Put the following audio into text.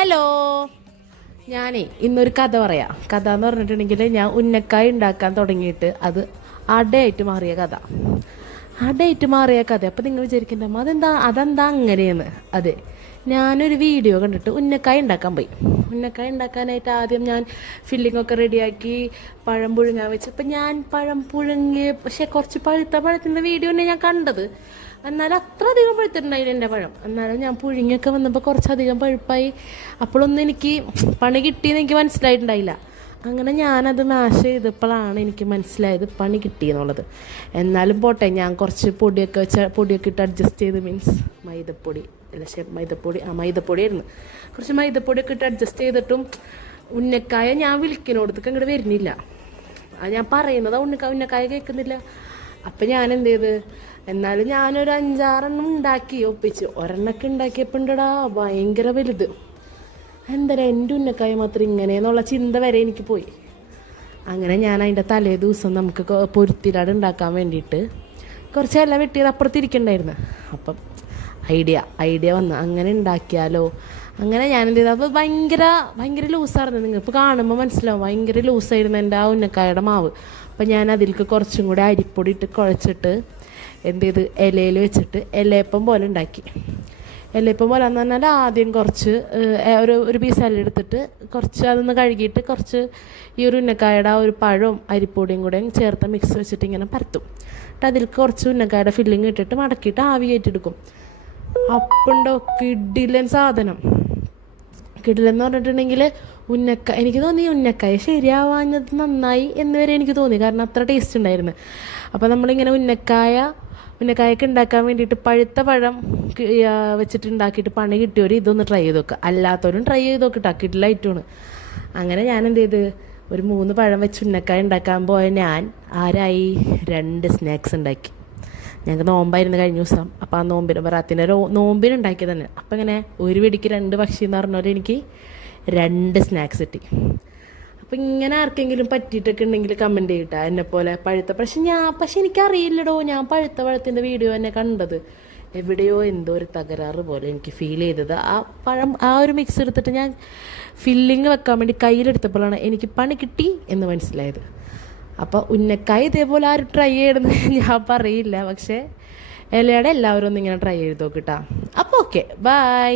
Hello, ഞാനേ ഇന്നൊരു കഥ പറയാം. കഥ എന്ന് പറഞ്ഞിട്ടുണ്ടെങ്കിൽ ഞാൻ ഉന്നക്കായ ഉണ്ടാക്കാൻ തുടങ്ങിയിട്ട് അത് അടയായിട്ട് മാറിയ കഥ. അപ്പം നിങ്ങൾ വിചാരിക്കണ്ട അതെന്താ അങ്ങനെയെന്ന്. അതെ, ഞാനൊരു വീഡിയോ കണ്ടിട്ട് ഉന്നക്കായ ഉണ്ടാക്കാൻ പോയി. ഉന്നക്കായ ഉണ്ടാക്കാനായിട്ട് ആദ്യം ഞാൻ ഫില്ലിങ്ങൊക്കെ റെഡിയാക്കി പഴം പുഴുങ്ങാൻ വെച്ചപ്പോൾ ഞാൻ പഴം പുഴുങ്ങി, പക്ഷേ കുറച്ച് പഴത്തിൻ്റെ വീഡിയോ തന്നെ ഞാൻ കണ്ടത്. എന്നാലും അത്ര അധികം പഴുത്തിട്ടുണ്ടായില്ല എൻ്റെ പഴം. എന്നാലും ഞാൻ പുഴുങ്ങിയൊക്കെ വന്നപ്പോൾ കുറച്ചധികം പഴുപ്പായി. അപ്പോഴൊന്നും എനിക്ക് പണി കിട്ടിയെന്ന് എനിക്ക് മനസ്സിലായിട്ടുണ്ടായില്ല. അങ്ങനെ ഞാനത് മാഷ് ചെയ്തപ്പോഴാണ് എനിക്ക് മനസ്സിലായത് പണി കിട്ടിയെന്നുള്ളത്. എന്നാലും പോട്ടെ, ഞാൻ കുറച്ച് പൊടിയൊക്കെ ഇട്ട് അഡ്ജസ്റ്റ് ചെയ്ത്, മീൻസ് മൈദപ്പൊടിയായിരുന്നു. കുറച്ച് മൈദപ്പൊടിയൊക്കെ ഇട്ട് അഡ്ജസ്റ്റ് ചെയ്തിട്ടും ഉന്നക്കായ ഞാൻ വിളിക്കുന്നോടത്തേക്ക് അങ്ങോട്ട് വരുന്നില്ല. ഞാൻ പറയുന്നത് ഉന്നക്കായ കേൾക്കുന്നില്ല. അപ്പം ഞാൻ എന്ത് ചെയ്ത്, എന്നാലും ഞാനൊരു 5-6 ഉണ്ടാക്കി ഒപ്പിച്ച്. ഒരെണ്ണൊക്കെ ഉണ്ടാക്കിയപ്പോൾ ഉണ്ടടാ ഭയങ്കര വലുത്. എന്താ എൻ്റെ ഉന്നക്കായ മാത്രം ഇങ്ങനെയെന്നുള്ള ചിന്ത വരെ എനിക്ക് പോയി. അങ്ങനെ ഞാൻ അതിൻ്റെ തലേ ദിവസം നമുക്ക് പൊരുത്തിലാട് ഉണ്ടാക്കാൻ വേണ്ടിയിട്ട് കുറച്ച് ഇല വെട്ടിയത് അപ്പുറത്തിരിക്കണ്ടായിരുന്നു. അപ്പം ഐഡിയ വന്നു, അങ്ങനെ ഉണ്ടാക്കിയാലോ. അങ്ങനെ ഞാൻ എന്ത് ചെയ്തു, അപ്പോൾ ഭയങ്കര ലൂസായിരുന്നു. നിങ്ങൾക്ക് കാണുമ്പോൾ മനസ്സിലാവും, ഭയങ്കര ലൂസായിരുന്നു എൻ്റെ ആ ഉന്നക്കായുടെ മാവ്. അപ്പം ഞാൻ അതിലേക്ക് കുറച്ചും കൂടി അരിപ്പൊടി ഇട്ട് കുഴച്ചിട്ട് എന്ത് ചെയ്ത് ഇലയിൽ വെച്ചിട്ട് ഇലയപ്പം പോലെ ഉണ്ടാക്കി. ഇലയപ്പം പോലെ എന്ന് പറഞ്ഞാൽ ആദ്യം കുറച്ച് ഒരു പീസ് ഇല എടുത്തിട്ട് കുറച്ച് അതൊന്ന് കഴുകിയിട്ട് കുറച്ച് ഈ ഒരു ഉന്നക്കായുടെ ഒരു പഴവും അരിപ്പൊടിയും കൂടെ ചേർത്ത് മിക്സ് വെച്ചിട്ട് ഇങ്ങനെ പരത്തും. എന്നിട്ട് അതിൽ കുറച്ച് ഉന്നക്കായുടെ ഫില്ലിങ് ഇട്ടിട്ട് മടക്കിയിട്ട് ആവി കയറ്റിയെടുക്കും. അപ്പുണ്ടോ കിടിലൻ സാധനം. കിടിലെന്ന് പറഞ്ഞിട്ടുണ്ടെങ്കിൽ എനിക്ക് തോന്നി ഉന്നക്കായ ശരിയാവാഞ്ഞത് നന്നായി എന്ന് വരെ എനിക്ക് തോന്നി, കാരണം അത്ര ടേസ്റ്റ് ഉണ്ടായിരുന്നു. അപ്പോൾ നമ്മളിങ്ങനെ ഉന്നക്കായൊക്കെ ഉണ്ടാക്കാൻ വേണ്ടിയിട്ട് പഴുത്ത പഴം വെച്ചിട്ട് ഉണ്ടാക്കിയിട്ട് പണി കിട്ടിയവർ ഇതൊന്ന് ട്രൈ ചെയ്ത് നോക്കുക. അല്ലാത്തവരും ട്രൈ ചെയ്ത് നോക്കിട്ടാ, കിടിലായിട്ടാണ്. അങ്ങനെ ഞാൻ എന്ത് ചെയ്ത്, ഒരു 3 പഴം വെച്ച് ഉന്നക്കായ ഉണ്ടാക്കാൻ പോയ ഞാൻ 2 സ്നാക്സ് ഉണ്ടാക്കി. ഞങ്ങൾക്ക് നോമ്പായിരുന്നു കഴിഞ്ഞ ദിവസം. അപ്പോൾ ആ ബറാത്തിൻ്റെ നോമ്പിനുണ്ടാക്കിയത് തന്നെ. അപ്പം ഇങ്ങനെ ഒരു വെടിക്ക് 2 പക്ഷി എന്ന് പറഞ്ഞ പോലെ എനിക്ക് 2 സ്നാക്സ് കിട്ടി. അപ്പം ഇങ്ങനെ ആർക്കെങ്കിലും പറ്റിയിട്ടൊക്കെ ഉണ്ടെങ്കിൽ കമൻറ്റ് ചെയ്യട്ടാ, എന്നെപ്പോലെ പഴുത്ത. പക്ഷെ എനിക്കറിയില്ലടോ, ഞാൻ പഴത്തിൻ്റെ വീഡിയോ തന്നെ കണ്ടത്. എവിടെയോ എന്തോ ഒരു തകരാറ് പോലെ എനിക്ക് ഫീൽ ചെയ്തത്. ആ ഒരു മിക്സ് എടുത്തിട്ട് ഞാൻ ഫില്ലിങ് വെക്കാൻ വേണ്ടി കയ്യിലെടുത്തപ്പോഴാണ് എനിക്ക് പണി കിട്ടി എന്ന് മനസ്സിലായത്. അപ്പോൾ ഉന്നക്കായ ഇതേപോലെ ആരും ട്രൈ ചെയ്യണമെന്ന് ഞാൻ പറയില്ല, പക്ഷേ ഇലയുടെ എല്ലാവരും ഒന്നിങ്ങനെ ട്രൈ ചെയ്ത് നോക്കിട്ടാ. അപ്പോൾ ഓക്കെ, ബൈ.